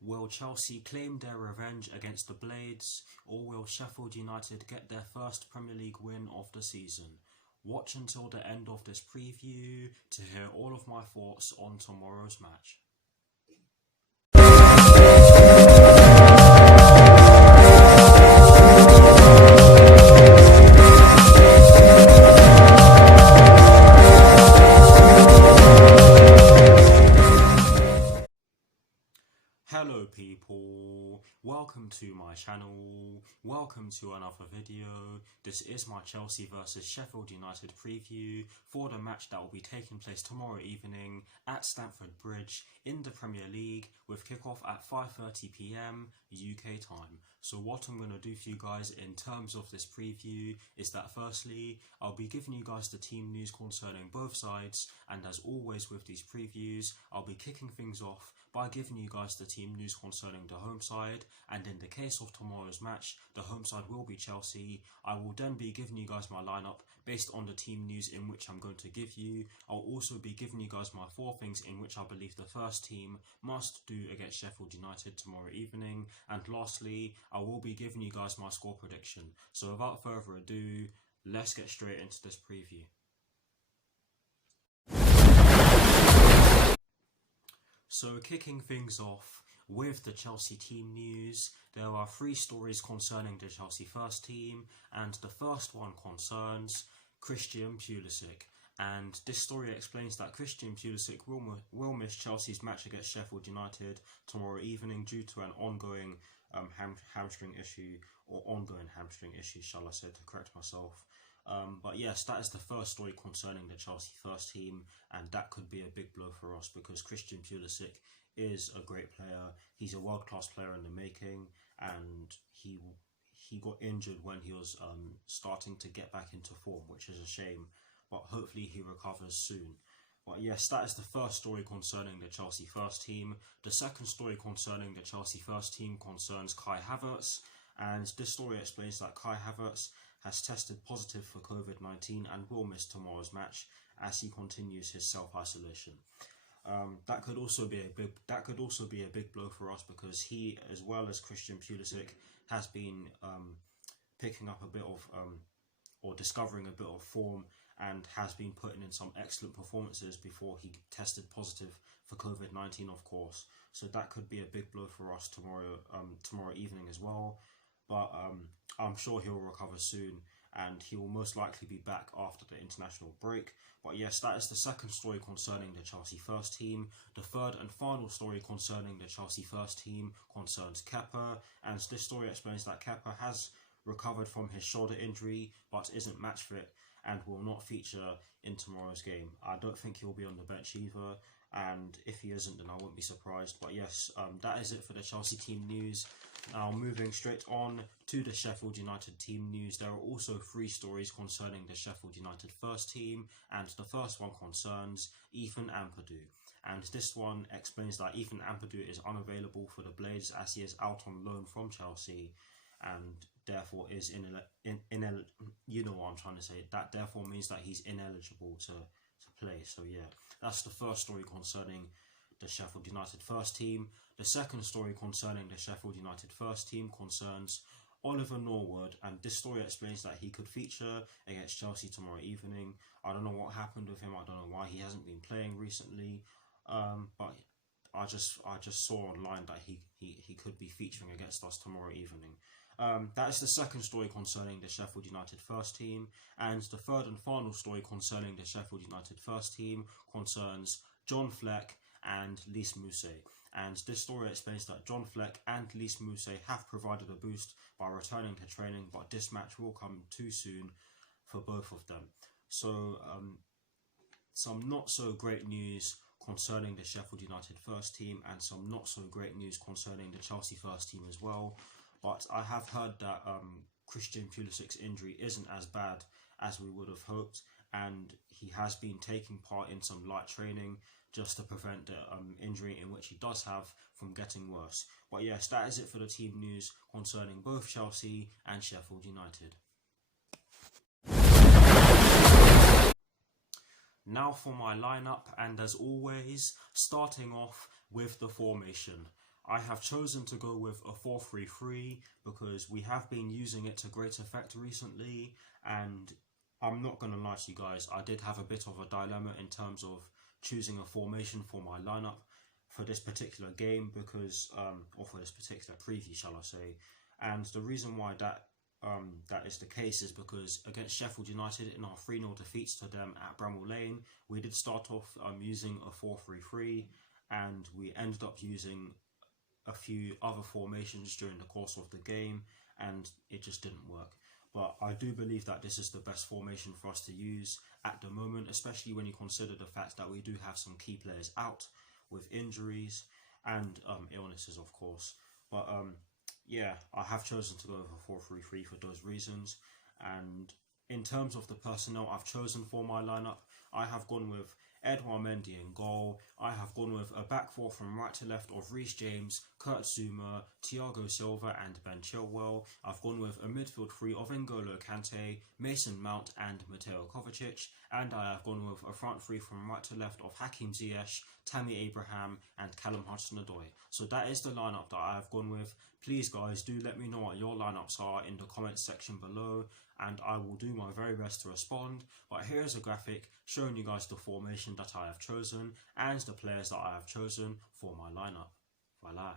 Will Chelsea claim their revenge against the Blades, or will Sheffield United get their first Premier League win of the season? Watch until the end of this preview to hear all of my thoughts on tomorrow's match. Hello people, welcome to my channel, welcome to another video. This is my Chelsea vs Sheffield United preview for the match that will be taking place tomorrow evening at Stamford Bridge in the Premier League with kickoff at 5:30 PM UK time. So what I'm going to do for you guys in terms of this preview is that firstly, I'll be giving you guys the team news concerning both sides, and as always with these previews, I'll be kicking things off by giving you guys the team news concerning the home side, and in the case of tomorrow's match, the home side will be Chelsea. I will then be giving you guys my lineup based on the team news in which I'm going to give you. I'll also be giving you guys my 4 things in which I believe the first team must do against Sheffield United tomorrow evening, and lastly, I will be giving you guys my score prediction. So without further ado, let's get straight into this preview. So kicking things off with the Chelsea team news, there are 3 stories concerning the Chelsea first team, and the first one concerns Christian Pulisic. And this story explains that Christian Pulisic will miss Chelsea's match against Sheffield United tomorrow evening due to an ongoing hamstring issue, or ongoing hamstring issue, shall I say, to correct myself. But yes, that is the first story concerning the Chelsea first team, and that could be a big blow for us because Christian Pulisic is a great player. He's a world-class player in the making, and he got injured when he was starting to get back into form, which is a shame, but hopefully he recovers soon. But yes, that is the first story concerning the Chelsea first team. The second story concerning the Chelsea first team concerns Kai Havertz, and this story explains that Kai Havertz has tested positive for COVID-19 and will miss tomorrow's match as he continues his self-isolation. That could also be a big blow for us because he, as well as Christian Pulisic, has been picking up a bit of or discovering a bit of form and has been putting in some excellent performances before he tested positive for COVID-19, of course. So that could be a big blow for us tomorrow evening as well. But I'm sure he'll recover soon, and he will most likely be back after the international break. But yes, that is the second story concerning the Chelsea first team. The third and final story concerning the Chelsea first team concerns Kepa, and this story explains that Kepa has recovered from his shoulder injury but isn't match fit and will not feature in tomorrow's game. I don't think he'll be on the bench either, and if he isn't, then I won't be surprised. But yes, that is it for the Chelsea team news. Now moving straight on to the Sheffield United team news, there are also 3 stories concerning the Sheffield United first team, and the first one concerns Ethan Ampadu. And this one explains that Ethan Ampadu is unavailable for the Blades as he is out on loan from Chelsea, and therefore is you know what I'm trying to say. That therefore means that he's ineligible to play. So yeah, that's the first story concerning the Sheffield United first team. The second story concerning the Sheffield United first team concerns Oliver Norwood, and this story explains that he could feature against Chelsea tomorrow evening. I don't know what happened with him. I don't know why he hasn't been playing recently, but I just saw online that he could be featuring against us tomorrow evening. That is the second story concerning the Sheffield United first team, and the third and final story concerning the Sheffield United first team concerns John Fleck and Lys Mousset. And this story explains that John Fleck and Lys Mousset have provided a boost by returning to training, but this match will come too soon for both of them. So some not so great news concerning the Sheffield United first team, and some not so great news concerning the Chelsea first team as well. But I have heard that Christian Pulisic's injury isn't as bad as we would have hoped, and he has been taking part in some light training just to prevent the injury in which he does have from getting worse. But yes, that is it for the team news concerning both Chelsea and Sheffield United. Now for my lineup, and as always, starting off with the formation. I have chosen to go with a 4-3-3 because we have been using it to great effect recently, and I'm not going to lie to you guys, I did have a bit of a dilemma in terms of choosing a formation for my lineup for this particular game because, or for this particular preview, shall I say. And the reason why that is the case is because against Sheffield United in our 3-0 defeats to them at Bramall Lane, we did start off using a 4-3-3, and we ended up using a few other formations during the course of the game, and it just didn't work. But I do believe that this is the best formation for us to use at the moment, especially when you consider the fact that we do have some key players out with injuries and illnesses, of course. But yeah, I have chosen to go with a 4-3-3 for those reasons. And in terms of the personnel I've chosen for my lineup, I have gone with Edouard Mendy in goal. I have gone with a back four from right to left of Reece James, Kurt Zouma, Thiago Silva and Ben Chilwell. I've gone with a midfield three of N'Golo Kante, Mason Mount and Mateo Kovacic. And I have gone with a front three from right to left of Hakim Ziyech, Tammy Abraham and Callum Hudson-Odoi. So that is the lineup that I have gone with. Please guys, do let me know what your lineups are in the comments section below, and I will do my very best to respond. But here's a graphic showing you guys the formation that I have chosen and the players that I have chosen for my lineup. Voila.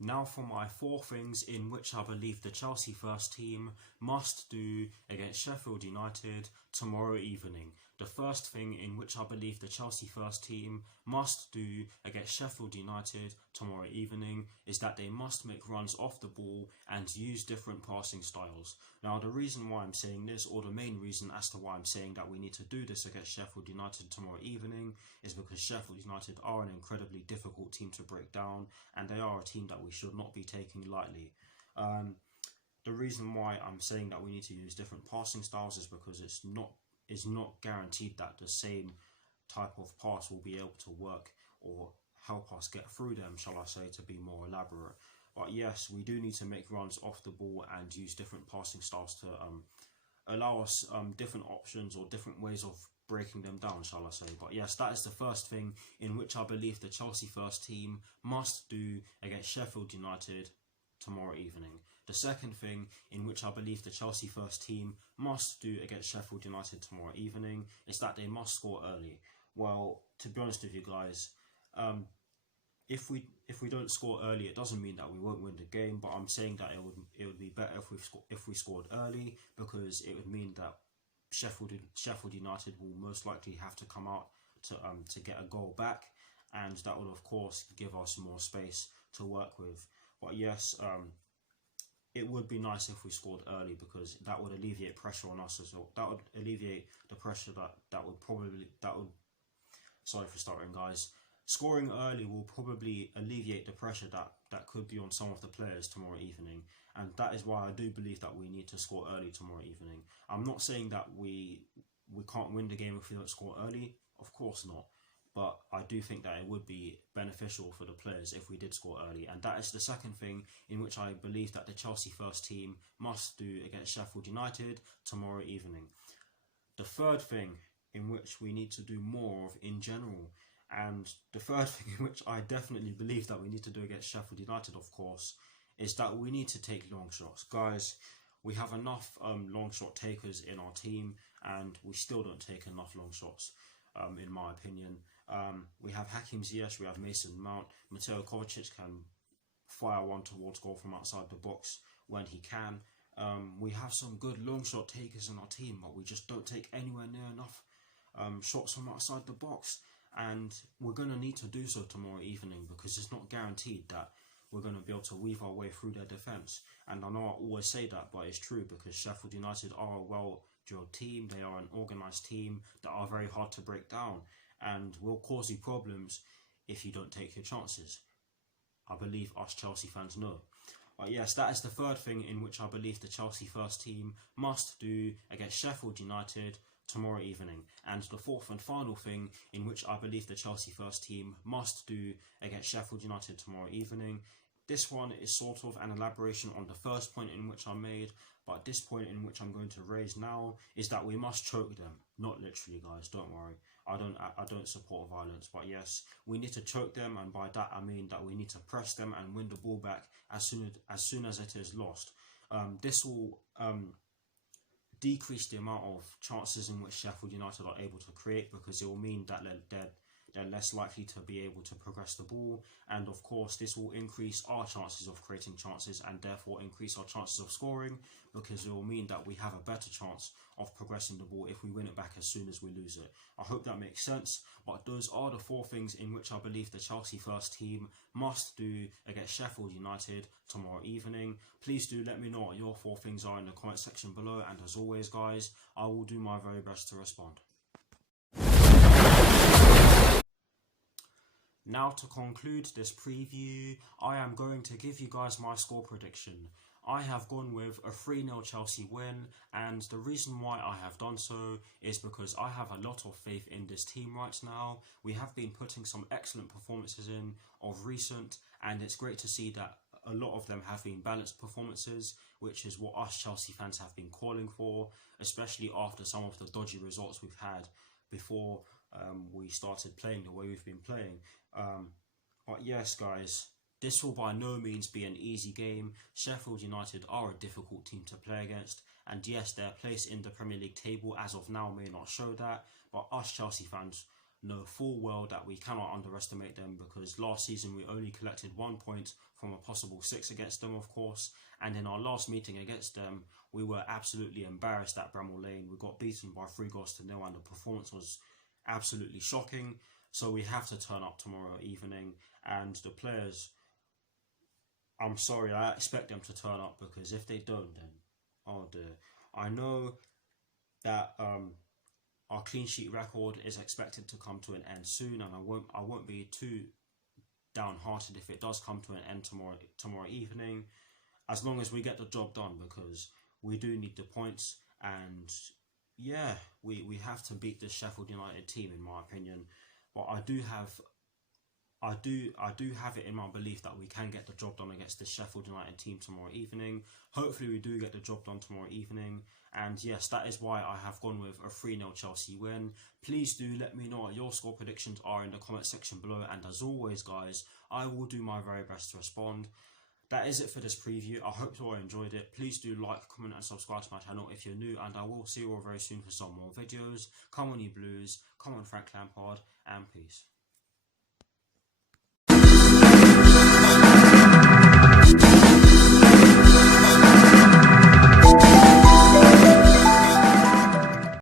Now for my 4 things in which I believe the Chelsea first team must do against Sheffield United tomorrow evening. The first thing in which I believe the Chelsea first team must do against Sheffield United tomorrow evening is that they must make runs off the ball and use different passing styles. Now the reason why I'm saying this, or the main reason as to why I'm saying that we need to do this against Sheffield United tomorrow evening, is because Sheffield United are an incredibly difficult team to break down, and they are a team that we should not be taking lightly. The reason why I'm saying that we need to use different passing styles is because it's not guaranteed that the same type of pass will be able to work or help us get through them, shall I say, to be more elaborate. But yes, we do need to make runs off the ball and use different passing styles to allow us different options or different ways of breaking them down, shall I say. But yes, that is the first thing in which I believe the Chelsea first team must do against Sheffield United tomorrow evening. The second thing in which I believe the Chelsea first team must do against Sheffield United tomorrow evening is that they must score early. Well, to be honest with you guys, if we don't score early, it doesn't mean that we won't win the game. But I'm saying that it would be better if we scored early, because it would mean that Sheffield United will most likely have to come out to get a goal back, and that would of course give us more space to work with. But yes, it would be nice if we scored early, because that would alleviate pressure on us as well. That would alleviate the pressure that would sorry for stuttering, guys. Scoring early will probably alleviate the pressure that could be on some of the players tomorrow evening, and that is why I do believe that we need to score early tomorrow evening. I'm not saying that we can't win the game if we don't score early, of course not, but I do think that it would be beneficial for the players if we did score early, and that is the second thing in which I believe that the Chelsea first team must do against Sheffield United tomorrow evening. The third thing in which we need to do more of in general, and the third thing in which I definitely believe that we need to do against Sheffield United, of course, is that we need to take long shots. Guys, we have enough long shot takers in our team, and we still don't take enough long shots, in my opinion. We have Hakim Ziyech, we have Mason Mount, Mateo Kovacic can fire one towards goal from outside the box when he can. We have some good long shot takers in our team, but we just don't take anywhere near enough shots from outside the box. And we're going to need to do so tomorrow evening, because it's not guaranteed that we're going to be able to weave our way through their defence. And I know I always say that, but it's true, because Sheffield United are a well-drilled team. They are an organised team that are very hard to break down and will cause you problems if you don't take your chances. I believe us Chelsea fans know. But yes, that is the third thing in which I believe the Chelsea first team must do against Sheffield United tomorrow evening. And the fourth and final thing in which I believe the Chelsea first team must do against Sheffield United tomorrow evening this one is sort of an elaboration on the first point in which I made, but this point in which I'm going to raise now is that we must choke them. Not literally, guys, don't worry. I don't support violence, but yes, we need to choke them, and by that I mean that we need to press them and win the ball back as soon as it is lost. This will decrease the amount of chances in which Sheffield United are able to create, because it will mean that they're less likely to be able to progress the ball, and of course this will increase our chances of creating chances and therefore increase our chances of scoring, because it will mean that we have a better chance of progressing the ball if we win it back as soon as we lose it. I hope that makes sense, but those are the 4 things in which I believe the Chelsea first team must do against Sheffield United tomorrow evening. Please do let me know what your 4 things are in the comment section below, and as always guys, I will do my very best to respond. Now to conclude this preview, I am going to give you guys my score prediction. I have gone with a 3-0 Chelsea win, and the reason why I have done so is because I have a lot of faith in this team right now. We have been putting some excellent performances in of recent, and it's great to see that a lot of them have been balanced performances, which is what us Chelsea fans have been calling for, especially after some of the dodgy results we've had before we started playing the way we've been playing. But yes guys, this will by no means be an easy game. Sheffield United are a difficult team to play against, and yes, their place in the Premier League table as of now may not show that, but us Chelsea fans know full well that we cannot underestimate them, because last season we only collected 1 point from a possible 6 against them, of course, and in our last meeting against them we were absolutely embarrassed at Bramall Lane. We got beaten by 3-0, and the performance was absolutely shocking. So we have to turn up tomorrow evening, and the players, I'm sorry, I expect them to turn up, because if they don't, then oh dear. I know that our clean sheet record is expected to come to an end soon, and I won't be too downhearted if it does come to an end tomorrow evening, as long as we get the job done, because we do need the points. And yeah, we have to beat this Sheffield United team, in my opinion. But I do have it in my belief that we can get the job done against the Sheffield United team tomorrow evening. Hopefully we do get the job done tomorrow evening. And yes, that is why I have gone with a 3-0 Chelsea win. Please do let me know what your score predictions are in the comment section below. And as always guys, I will do my very best to respond. That is it for this preview. I hope you all enjoyed it. Please do like, comment and subscribe to my channel if you're new, and I will see you all very soon for some more videos. Come on you Blues, come on Frank Lampard, and peace.